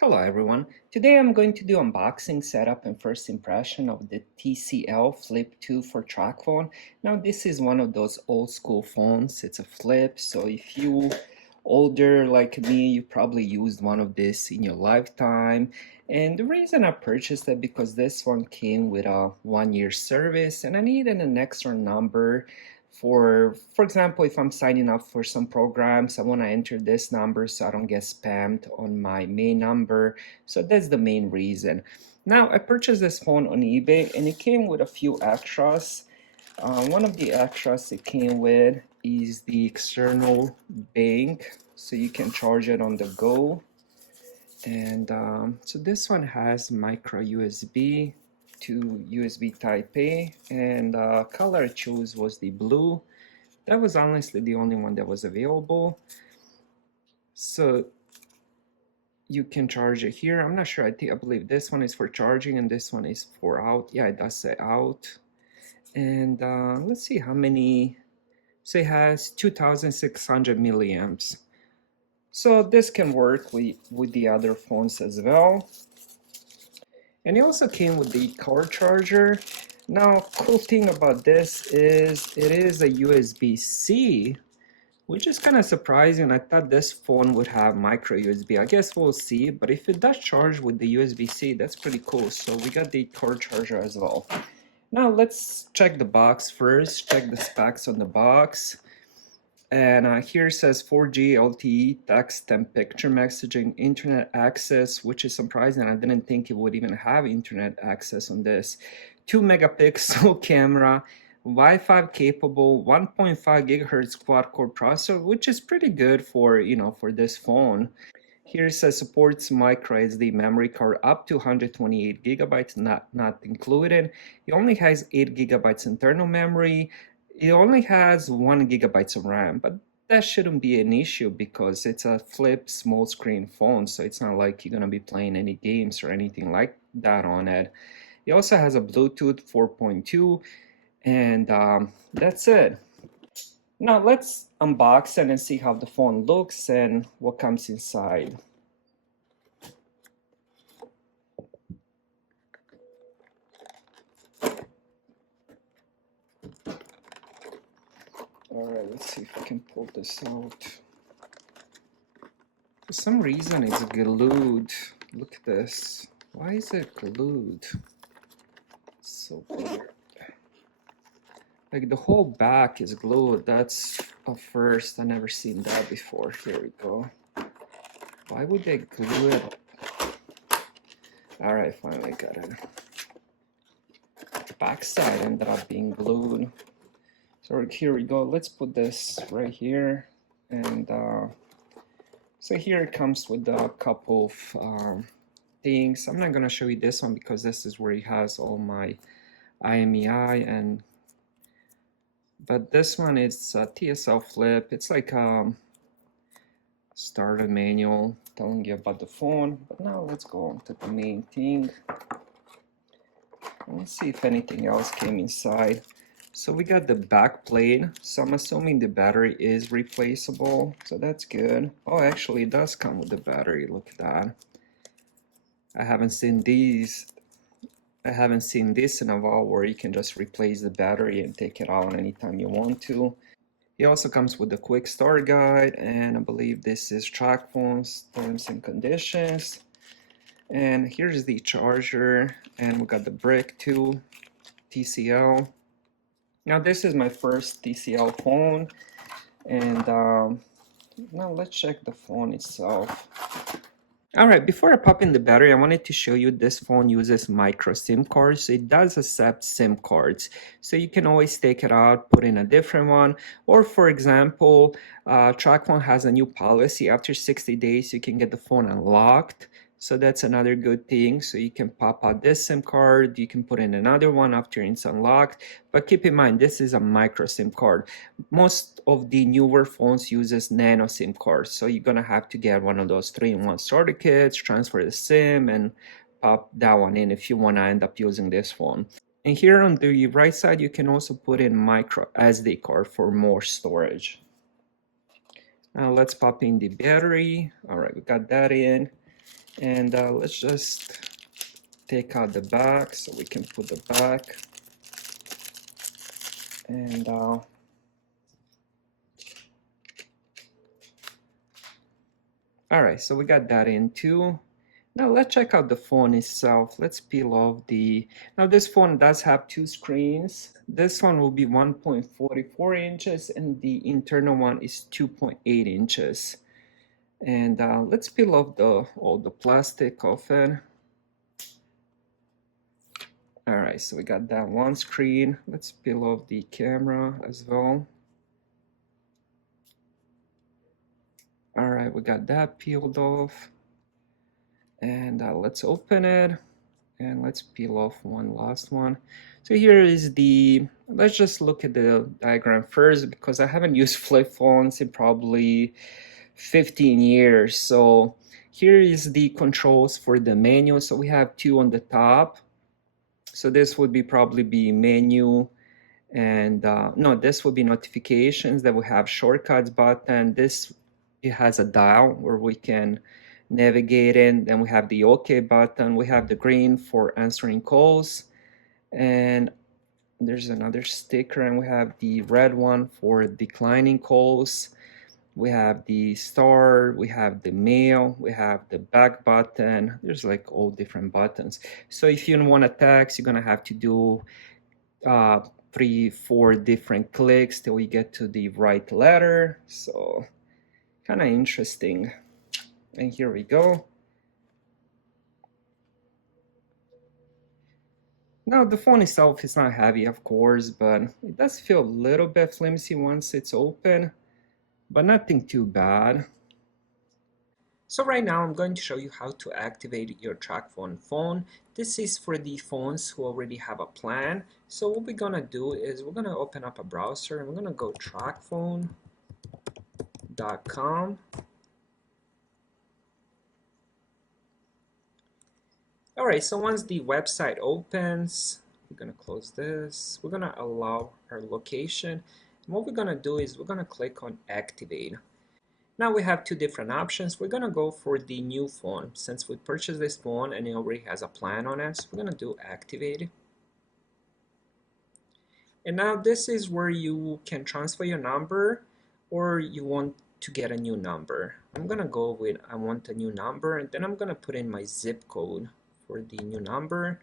Hello everyone. Today I'm going to do unboxing, setup, and first impression of the TCL Flip 2 for Tracfone. Now this is one of those old school phones. It's a flip, so if you older like me, you probably used one of this in your lifetime. And the reason I purchased it because this one came with a 1-year service and I needed an extra number for example, if I'm signing up for some programs, I want to enter this number so I don't get spammed on my main number. So that's the main reason. Now I purchased this phone on eBay and it came with a few extras. One of the extras it came with is the external bank, so you can charge it on the go. And so this one has micro USB to USB Type A, and color I chose was the blue. That was honestly the only one that was available. So you can charge it here. I'm not sure. I believe this one is for charging and this one is for out. Yeah, it does say out. And let's see how many. So it has 2,600 milliamps. So this can work with the other phones as well. And it also came with the cord charger. Now, cool thing about this is it is a USB-C, which is kind of surprising. I thought this phone would have micro USB. I guess we'll see, but if it does charge with the USB-C, that's pretty cool. So we got the cord charger as well. Now let's check the box first, check the specs on the box. And here it says 4G LTE text and picture messaging, internet access, which is surprising. I didn't think it would even have internet access on this. 2 megapixel camera, Wi-Fi capable, 1.5 gigahertz quad-core processor, which is pretty good for for this phone. Here it says supports micro SD memory card up to 128 gigabytes, not included. It only has 8 gigabytes internal memory. It only has 1 gigabyte of RAM, but that shouldn't be an issue because it's a flip small screen phone, so it's not like you're gonna be playing any games or anything like that on it. It also has a Bluetooth 4.2, and that's it. Now let's unbox it and see how the phone looks and what comes inside. Alright, let's see if I can pull this out. For some reason it's glued. Look at this. Why is it glued? So weird. Like the whole back is glued. That's a first. I never seen that before. Here we go. Why would they glue it? Alright, finally got it. The backside ended up being glued. So here we go. Let's put this right here. And so here it comes with a couple of things. I'm not going to show you this one because this is where it has all my IMEI, and but this one is a TSL Flip. It's like a starter manual telling you about the phone. But now let's go on to the main thing. Let's see if anything else came inside. So we got the back plate, so I'm assuming the battery is replaceable, so that's good. Oh, actually it does come with the battery. Look at that. I haven't seen this in a while where you can just replace the battery and take it out anytime you want to. It also comes with a quick start guide, and I believe this is Tracfone's terms and conditions. And here's the charger, and we got the brick too, TCL. Now this is my first TCL phone, and now let's check the phone itself. Alright, before I pop in the battery, I wanted to show you this phone uses micro SIM cards. So it does accept SIM cards. So you can always take it out, put in a different one. Or for example, Tracfone has a new policy. After 60 days, you can get the phone unlocked. So that's another good thing. So you can pop out this SIM card, you can put in another one after it's unlocked. But keep in mind, this is a micro SIM card. Most of the newer phones uses nano SIM cards. So you're gonna have to get one of those 3-in-1 starter kits, transfer the SIM, and pop that one in if you wanna end up using this phone. And here on the right side, you can also put in micro SD card for more storage. Now let's pop in the battery. All right, we got that in. And let's just take out the back so we can put the back. And all right, so we got that in too. Now let's check out the phone itself. Let's peel off the, now this phone does have two screens. This one will be 1.44 inches and the internal one is 2.8 inches. And let's peel off all the plastic off it. All right, so we got that one screen. Let's peel off the camera as well. All right, we got that peeled off. And let's open it. And let's peel off one last one. So here is the, let's just look at the diagram first because I haven't used flip phones in probably 15 years. So here is the controls for the menu. So we have two on the top. So this would be probably be menu, and no, this would be notifications. Then we have shortcuts button. This, it has a dial where we can navigate in. Then we have the OK button. We have the green for answering calls, and there's another sticker, and we have the red one for declining calls. We have the star, we have the mail, we have the back button. There's like all different buttons. So if you want to text, you're gonna have to do 3-4 different clicks till you get to the right letter. So kind of interesting. And here we go. Now the phone itself is not heavy, of course, but it does feel a little bit flimsy once it's open, but nothing too bad. So right now I'm going to show you how to activate your Tracfone phone. This is for the phones who already have a plan. So what we're gonna do is we're gonna open up a browser and we're gonna go tracfone.com. Alright, so once the website opens, we're gonna close this. We're gonna allow our location. And what we're gonna do is we're gonna click on activate. Now we have two different options. We're gonna go for the new phone since we purchased this phone and it already has a plan on it. So we're gonna do activate. And now this is where you can transfer your number or you want to get a new number. I'm gonna go with I want a new number, and then I'm gonna put in my zip code for the new number.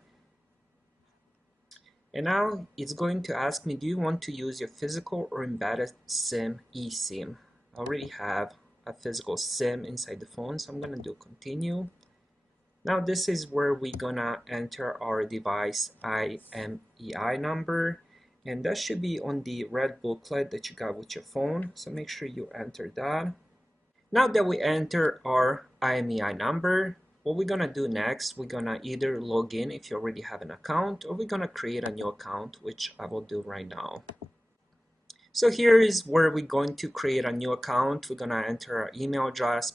And now it's going to ask me, do you want to use your physical or embedded SIM eSIM? I already have a physical SIM inside the phone, so I'm gonna do continue. Now this is where we're gonna enter our device IMEI number, and that should be on the red booklet that you got with your phone, so make sure you enter that. Now that we enter our IMEI number, what we're gonna do next, we're gonna either log in if you already have an account, or we're gonna create a new account, which I will do right now. So here is where we're going to create a new account. We're gonna enter our email address,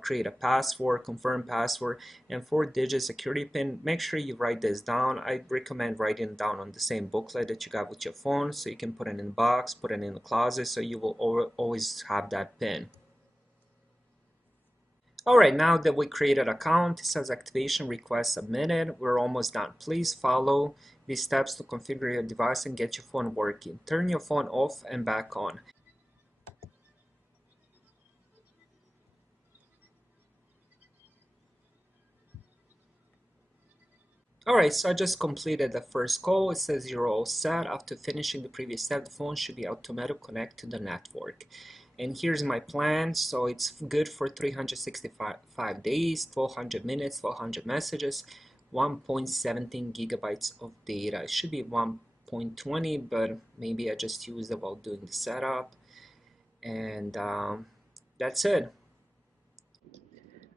create a password, confirm password, and 4-digit security pin. Make sure you write this down. I recommend writing it down on the same booklet that you got with your phone, so you can put it in the box, put it in the closet, so you will always have that pin. Alright, now that we created an account, it says activation request submitted. We're almost done. Please follow these steps to configure your device and get your phone working. Turn your phone off and back on. Alright, so I just completed the first call. It says you're all set. After finishing the previous step, the phone should be automatically connect to the network. And here's my plan. So it's good for 365 days, 1200 minutes, 1200 messages, 1.17 gigabytes of data. It should be 1.20, but maybe I just used it while doing the setup. And that's it.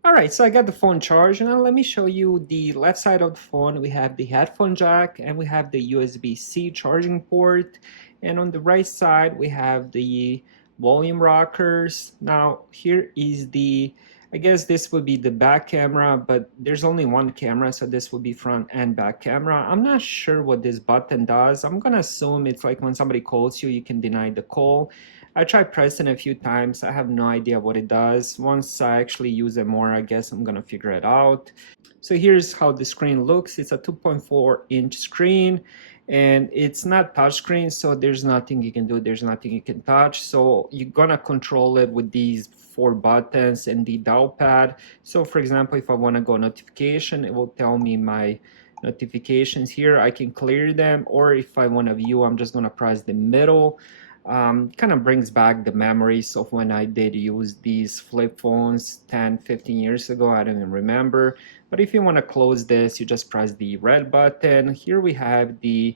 Alright, so I got the phone charged. Now let me show you the left side of the phone. We have the headphone jack and we have the USB-C charging port. And on the right side, we have the volume rockers. Now here is the, I guess this would be the back camera, but there's only one camera, so this would be front and back camera. I'm not sure what this button does. I'm gonna assume it's like when somebody calls you, you can deny the call. I tried pressing a few times. I have no idea what it does. Once I actually use it more, I guess I'm gonna figure it out. So here's how the screen looks. It's a 2.4-inch screen, and it's not touchscreen, so there's nothing you can do. There's nothing you can touch. So you're gonna control it with these 4 buttons and the dial pad. So for example, if I wanna go notification, it will tell me my notifications here. I can clear them, or if I wanna view, I'm just gonna press the middle. Kind of brings back the memories of when I did use these flip phones 10, 15 years ago. I don't even remember. But if you want to close this, you just press the red button. Here we have the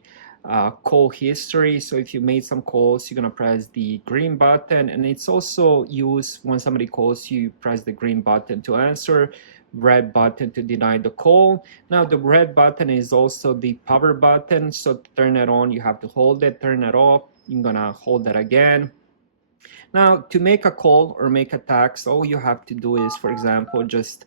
call history. So if you made some calls, you're going to press the green button. And it's also used when somebody calls you, press the green button to answer, red button to deny the call. Now the red button is also the power button. So to turn it on, you have to hold it, turn it off. You're gonna hold that again. Now to make a call or make a text, all you have to do is, for example, just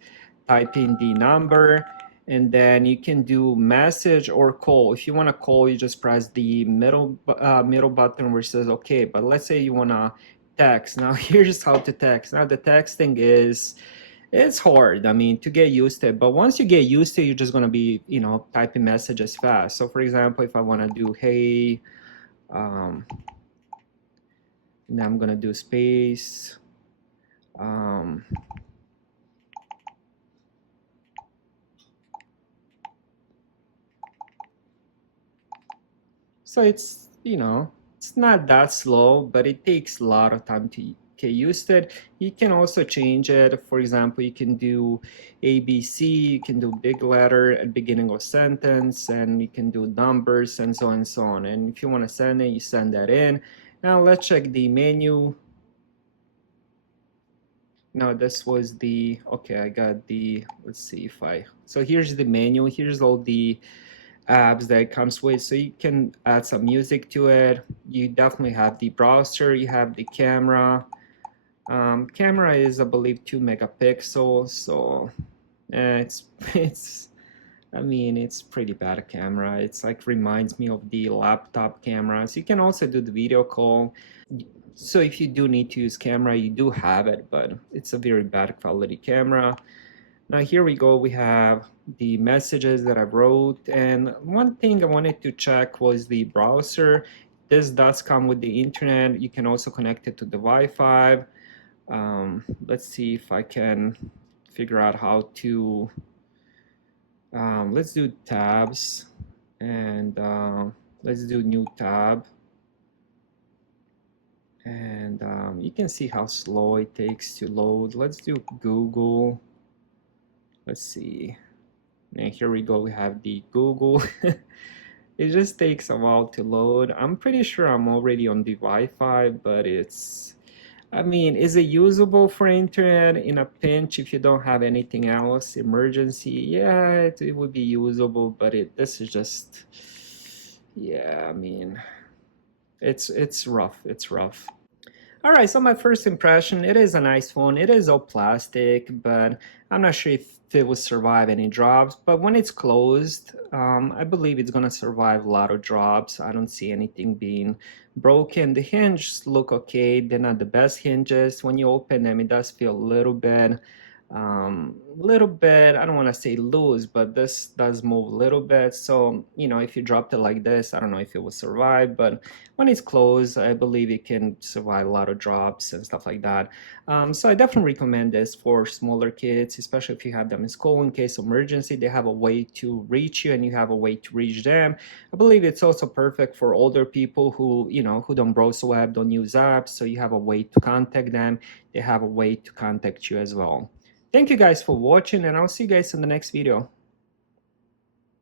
type in the number, and then you can do message or call. If you want to call, you just press the middle button where it says okay. But let's say you want to text. Now here's how to text. Now the texting is, it's hard, I mean, to get used to it, but once you get used to it, you're just going to be, typing messages fast. So for example, if I want to do hey, now I'm gonna do space. So it's, it's not that slow, but it takes a lot of time to get used to it. You can also change it. For example, you can do ABC, you can do big letter at beginning of sentence, and you can do numbers and so on and so on. And if you want to send it, you send that in. Now let's check the menu. No, this was the, okay, I got the, let's see if I, so here's the menu. Here's all the apps that it comes with. So you can add some music to it. You definitely have the browser, you have the camera. Camera is, I believe, 2 megapixels. So it's, I mean, it's pretty bad camera. It's like reminds me of the laptop cameras. You can also do the video call. So if you do need to use camera, you do have it, but it's a very bad quality camera. Now here we go, we have the messages that I wrote, and one thing I wanted to check was the browser. This does come with the internet. You can also connect it to the Wi-Fi. Let's see if I can figure out how to, let's do tabs, and let's do new tab. And you can see how slow it takes to load. Let's do Google. Let's see. And here we go, we have the Google. It just takes a while to load. I'm pretty sure I'm already on the Wi-Fi, but it's, I mean, is it usable for internet in a pinch if you don't have anything else? Emergency, yeah, it would be usable, but this is just, yeah, I mean, it's rough. It's rough. All right, so my first impression, it is a nice phone. It is all plastic, but I'm not sure if it will survive any drops. But when it's closed, I believe it's gonna survive a lot of drops. I don't see anything being broken. The hinges look okay. They're not the best hinges. When you open them, it does feel little bit, I don't want to say loose, but this does move a little bit. So, if you dropped it like this, I don't know if it will survive, but when it's closed, I believe it can survive a lot of drops and stuff like that. So I definitely recommend this for smaller kids, especially if you have them in school in case of emergency. They have a way to reach you and you have a way to reach them. I believe it's also perfect for older people who, who don't browse the web, don't use apps. So you have a way to contact them. They have a way to contact you as well. Thank you guys for watching, and I'll see you guys in the next video.